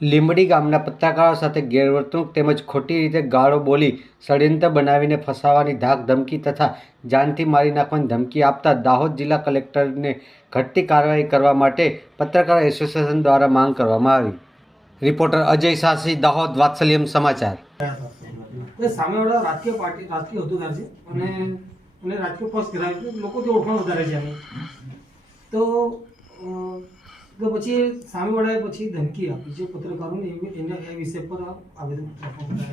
લીંબડી ગામના પત્રકારો સાથે ગેરવર્તણૂક તેમજ ખોટી રીતે ગાળો બોલી ષડયંત્ર બનાવીને ફસાવાની ધાક ધમકી તથા જાનથી મારી નાખવાની ધમકી આપતા દાહોદ જિલ્લા કલેક્ટરને ઘટતી કાર્યવાહી કરવા માટે પત્રકાર એસોસિએશન દ્વારા માંગ કરવામાં આવી. રિપોર્ટર અજય સાસી, દાહોદ, વાત્સલ્યમ સમાચાર. તો તો પછી સામેવાળાએ પછી ધમકી આપી. છે પત્રકારોને એના એ વિષય પર આવેદન આપવામાં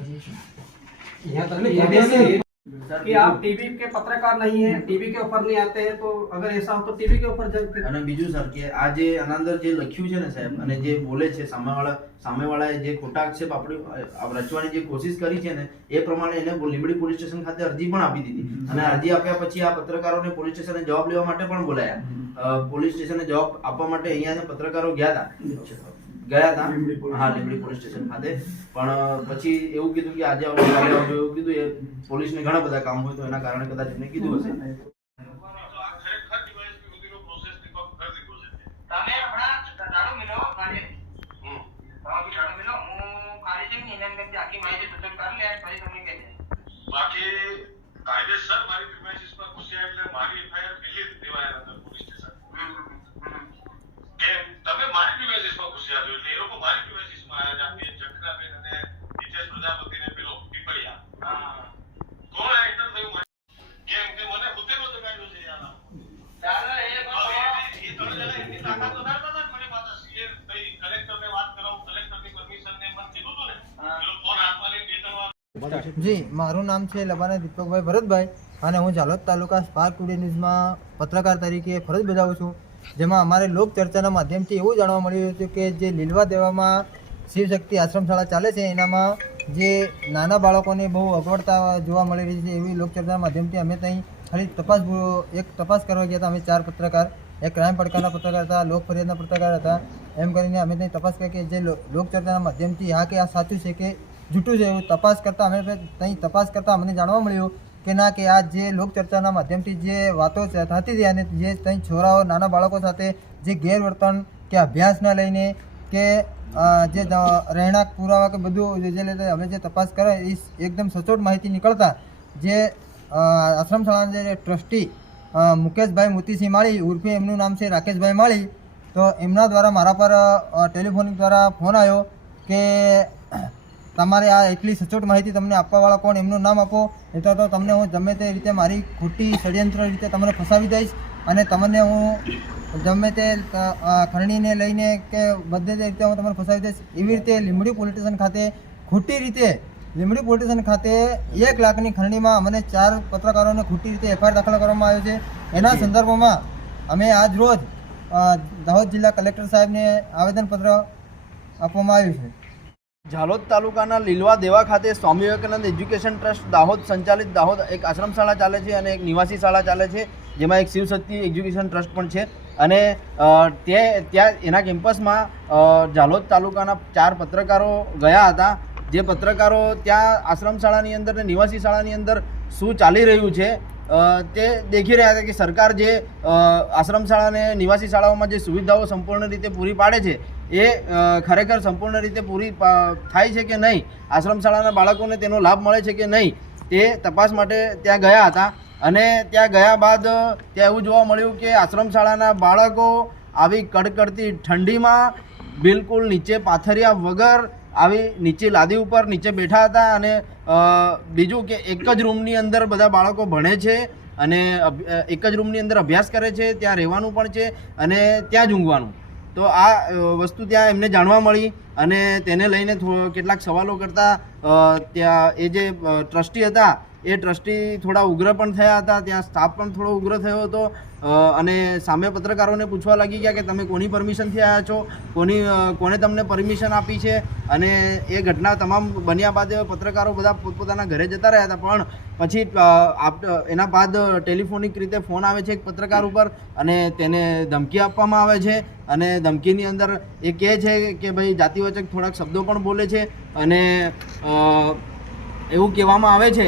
આવ્યા છે. કે આપ ટીવી કે પત્રકાર નહીં હે ટીવી કે ઉપર નહીં આતે હે તો અગર એસા હો તો ટીવી કે ઉપર અને બીજું સર કે આ જે અનાંદર જે લખ્યું છે ને સાહેબ અને જે બોલે છે સામેવાળા સામેવાળાએ જે ખોટા આક્ષેપ આપણે રચવાની જે કોશિશ કરી છે ને એ પ્રમાણે એને લીંબડી પોલીસ સ્ટેશન ખાતે અરજી પણ આપી દીધી. અને અરજી આપ્યા પછી આ પત્રકારોને પોલીસ સ્ટેશને જવાબ લેવા માટે પણ બોલાયા. પોલીસ સ્ટેશને જવાબ આપવા માટે અહીંયા પત્રકારો ગયા હતા. ગયા હતા હા લીંબડી પોલીસ સ્ટેશન ખાતે. પણ પછી એવું કીધું કે આજે આવજો કાલે આવજો એવું કીધું એ પોલીસને ઘણા બધા કામ હોય તો એના કારણે કદાચ એમને કીધું હશે. બાકી કાયદેસર મારી પ્રિમાઇસિસ પર ઘુસ્યા એટલે મારી એફઆઈઆર પેલી જ દેવાયા અંદર પોલીસ સ્ટેશન. પર ઘૂસ્યા છો. એટલે એ લોકો મારી પ્રિમાઇસીસમાં આવ્યા છે આપણી જખરાબેન અને નીતેશ પ્રજાપતિને પેલો પીપળિયા. કોણ એન્ટર થયું? કેમ કે મને ખુદે નતો કાઢ્યો છે યાર ચાલો એ એ- એ ત્રણ જણા એમની તાકાત વધારતા હતા મને પાછા CA ભાઈ કલેક્ટરને વાત કરાવું કલેક્ટરની પરમિશન ને મને કીધું હતું ને પેલો ફોન હાથમાં લઈને બે જી મારું નામ છે લબાના દીપકભાઈ ભરતભાઈ અને હું ઝાલોદ તાલુકા સ્પાર્ક ટુડે ન્યૂઝમાં પત્રકાર તરીકે ફરજ બજાવું છું. જેમાં અમારે લોક ચર્ચાના માધ્યમથી એવું જાણવા મળ્યું હતું કે જે લીલવા દેવામાં શિવશક્તિ આશ્રમશાળા ચાલે છે, એનામાં જે નાના બાળકોને બહુ અગવડતા જોવા મળી રહી છે એવી લોકચર્ચાના માધ્યમથી અમે ત્યાં ખાલી તપાસ એક તપાસ કરવા ગયા હતા. અમે ચાર પત્રકાર, એક ક્રાઇમ પડકારના પત્રકાર હતા, લોક ફરિયાદના પત્રકાર હતા. એમ કરીને અમે ત્યાં તપાસ કરી કે જે લોકચર્ચાના માધ્યમથી હા કે આ સાચું છે કે જૂઠું છે એવું તપાસ કરતાં અમે ત્યાં તપાસ કરતાં અમને જાણવા મળ્યું કે ના કે આ જે લોકચર્ચાના માધ્યમથી જે વાતો થતી હતી અને જે ત્યાં છોરાઓ, નાના બાળકો સાથે જે ગેરવર્તન કે અભ્યાસના લઈને કે જે રહેણાંક પુરાવા કે બધું જે લઈને અમે જે તપાસ કરે એ એકદમ સચોટ માહિતી નીકળતા જે આશ્રમ શાળાના જે ટ્રસ્ટી મુકેશભાઈ મોતીસિંહ માળી, ઉર્ફે એમનું નામ છે રાકેશભાઈ માળી, તો એમના દ્વારા મારા પર ટેલિફોનિક દ્વારા ફોન આવ્યો કે તમારે આ એટલી સચોટ માહિતી તમને આપવાવાળા કોણ? એમનું નામ આપો. નહીં તો તમને હું ગમે તે રીતે મારી ખોટી ષડયંત્ર રીતે તમને ફસાવી દઈશ અને તમને હું ગમે તે ખરણીને લઈને કે બધે તે રીતે હું તમને ફસાવી દઈશ. એવી રીતે લીંબડી પોલીસ સ્ટેશન ખાતે ખોટી રીતે લીંબડી પોલીસ સ્ટેશન ખાતે એક લાખની ખરણીમાં અમને ચાર પત્રકારોને ખોટી રીતે એફઆઈઆર દાખલ કરવામાં આવ્યો છે. એના સંદર્ભમાં અમે આજ રોજ દાહોદ જિલ્લા કલેક્ટર સાહેબને આવેદનપત્ર આપવામાં આવ્યું છે. ઝાલોદ તાલુકાના લીલવા દેવા ખાતે સ્વામી વિવેકાનંદ એજ્યુકેશન ટ્રસ્ટ દાહોદ સંચાલિત દાહોદ એક આશ્રમ શાળા ચાલે છે અને એક નિવાસી શાળા ચાલે છે, જેમાં એક શિવશક્તિ એજ્યુકેશન ટ્રસ્ટ પણ છે. અને તે, ત્યાં, એના કેમ્પસમાં ઝાલોદ તાલુકાના ચાર પત્રકારો ગયા હતા. જે પત્રકારો ત્યાં આશ્રમ શાળાની અંદર ને નિવાસી શાળાની અંદર શું ચાલી રહ્યું છે તે દેખી રહ્યા હતા કે સરકાર જે આશ્રમ શાળા અને નિવાસી શાળાઓમાં જે સુવિધાઓ સંપૂર્ણ રીતે પૂરી પાડે છે એ ખરેખર સંપૂર્ણ રીતે પૂરી થાય છે કે નહીં? આશ્રમ શાળાના બાળકોને તેનો લાભ મળે છે કે નહીં? તે તપાસ માટે ત્યાં ગયા હતા. અને ત્યાં ગયા બાદ ત્યાં એવું જોવા મળ્યું કે આશ્રમ શાળાના બાળકો આવી કડકડતી ઠંડીમાં બિલકુલ નીચે પાથરિયા વગર આવી નીચે લાદી ઉપર નીચે બેઠા હતા અને બીજું કે એક જ રૂમની અંદર બધા બાળકો ભણે છે અને એક જ રૂમની અંદર અભ્યાસ કરે છે, ત્યાં રહેવાનું પણ છે અને ત્યાં જ ઊંઘવાનું. તો આ વસ્તુ ત્યાં એમને જાણવા મળી અને તેને લઈને કેટલાક સવાલો કરતા ત્યાં એ જે ટ્રસ્ટી હતા એ ટ્રસ્ટી થોડા ઉગ્ર પણ થયા હતા, ત્યાં સ્ટાફ પણ થોડો ઉગ્ર થયો હતો. અને સામે પત્રકારોને પૂછવા લાગી ગયા કે તમે કોની પરમિશનથી આવ્યા છો? કોની કોને તમને પરમિશન આપી છે? અને એ ઘટના તમામ બન્યા બાદ પત્રકારો બધા પોતપોતાના ઘરે જતા રહ્યા હતા. પણ પછી એના બાદ ટેલિફોનિક રીતે ફોન આવે છે એક પત્રકાર ઉપર અને તેને ધમકી આપવામાં આવે છે. અને ધમકીની અંદર એ કહે છે કે ભાઈ, જાતિવાચક થોડાક શબ્દો પણ બોલે છે અને એવું કહેવામાં આવે છે.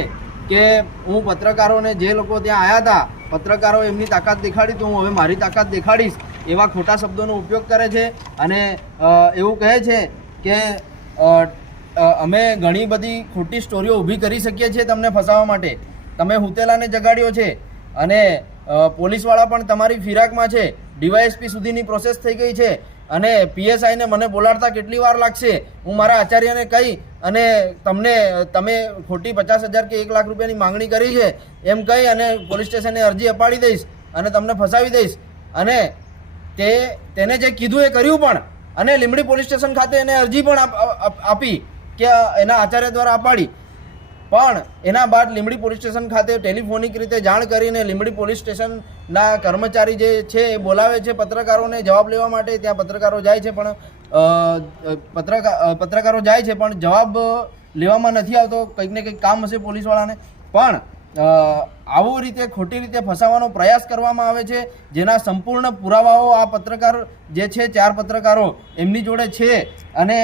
કે હું પત્રકારોને જે લોકો ત્યાં આવ્યા હતા પત્રકારો એમની તાકાત દેખાડી, તો હું હવે મારી તાકાત દેખાડીશ. એવા ખોટા શબ્દોનો ઉપયોગ કરે છે અને એવું કહે છે કે અમે ઘણી બધી ખોટી સ્ટોરીઓ ઊભી કરી શકીએ છીએ તમને ફસાવવા માટે. તમે હુતેલાને જગાડ્યો છે અને પોલીસવાળા પણ તમારી ફિરાકમાં છે. ડીવાયએસપી સુધીની પ્રોસેસ થઈ ગઈ છે. અને પીએસઆઈને મને બોલાડતા કેટલી વાર લાગશે? હું મારા આચાર્યને કહી અને તમને, તમે ખોટી પચાસ હજાર કે એક લાખ રૂપિયાની માંગણી કરી છે એમ કહી અને પોલીસ સ્ટેશને અરજી અપાડી દઈશ અને તમને ફસાવી દઈશ. અને તે, તેને જે કીધું એ કર્યું પણ. અને લીંબડી પોલીસ સ્ટેશન ખાતે એને અરજી પણ આપી કે એના આચાર્ય દ્વારા અપાડી. પણ એના બાદ લીંબડી પોલીસ સ્ટેશન ખાતે ટેલિફોનિક રીતે જાણ કરીને લીંબડી પોલીસ સ્ટેશનના કર્મચારી જે છે એ બોલાવે છે પત્રકારોને જવાબ લેવા માટે. ત્યાં પત્રકારો જાય છે પણ પત્રકાર પત્રકારો જાય છે પણ જવાબ લેવામાં નથી આવતો. કંઈક ને કંઈક કામ હશે પોલીસવાળાને. પણ આવું રીતે ખોટી રીતે ફસાવાનો પ્રયાસ કરવામાં આવે છે, જેના સંપૂર્ણ પુરાવાઓ આ પત્રકાર જે છે, ચાર પત્રકારો એમની જોડે છે અને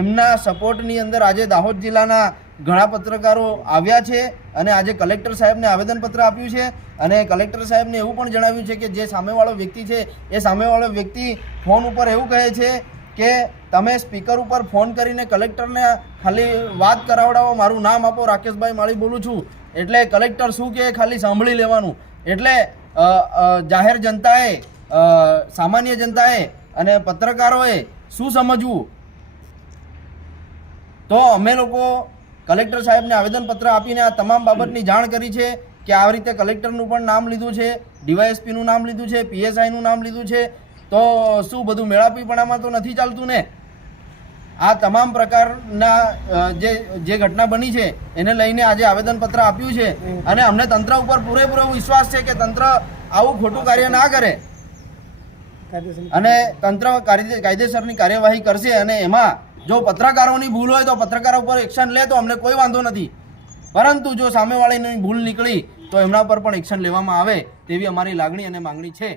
એમના સપોર્ટની અંદર આજે દાહોદ જિલ્લાના ઘણા પત્રકારો આવ્યા છે અને આજે કલેક્ટર સાહેબને આવેદનપત્ર આપ્યું છે અને કલેક્ટર સાહેબને એવું પણ જણાવ્યું છે કે જે સામેવાળો વ્યક્તિ છે, એ સામેવાળો વ્યક્તિ ફોન ઉપર એવું કહે છે કે તમે સ્પીકર ઉપર ફોન કરીને કલેક્ટરને ખાલી વાત કરાવડાવો, મારું નામ આપો, રાકેશભાઈ માળી બોલું છું. એટલે કલેક્ટર શું કહે? ખાલી સાંભળી લેવાનું. એટલે જાહેર જનતાએ સામાન્ય જનતાએ અને પત્રકારોએ શું સમજવું? તો અમે લોકો કલેક્ટર સાહેબને આવેદનપત્ર આપીને આ તમામ બાબતની જાણ કરી છે કે આ રીતે કલેક્ટરનું પણ નામ લીધું છે ડીવાયએસપીનું નામ લીધું છે પીએસઆઈનું નામ લીધું છે. તો શું બધું મેળાપીપણામાં તો નથી ચાલતું ને? આ તમામ પ્રકારના જે જે ઘટના બની છે એને લઈને આજે આવેદનપત્ર આપ્યું છે. અને અમને તંત્ર ઉપર પૂરેપૂરો વિશ્વાસ છે કે તંત્ર આવું ખોટું કાર્ય ના કરે. અને તંત્ર કાયદેસરની કાર્યવાહી કરશે અને એમાં જો પત્રકારોની ભૂલ હોય તો પત્રકારો ઉપર એક્શન લે તો અમને કોઈ વાંધો નથી. પરંતુ જો સામેવાળીની ભૂલ નીકળી તો એમના પર પણ એક્શન લેવામાં આવે તેવી અમારી લાગણી અને માંગણી છે.